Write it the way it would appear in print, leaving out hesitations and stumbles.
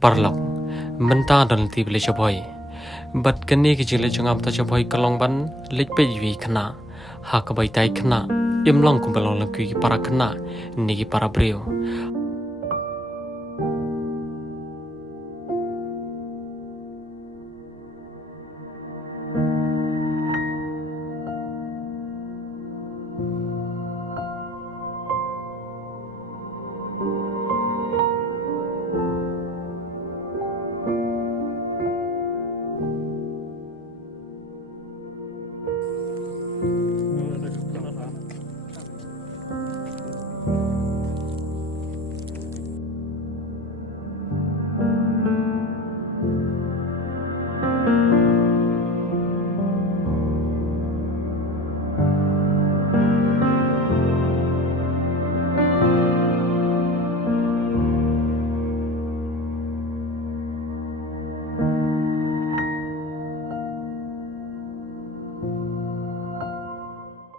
parlok menta dan ti bele chaboy bat kani ki jile jangam ta chaboy kalong ban lik pe wi khna ha ka bai tai khna imlong kum balong la ki para khna ni ki para breo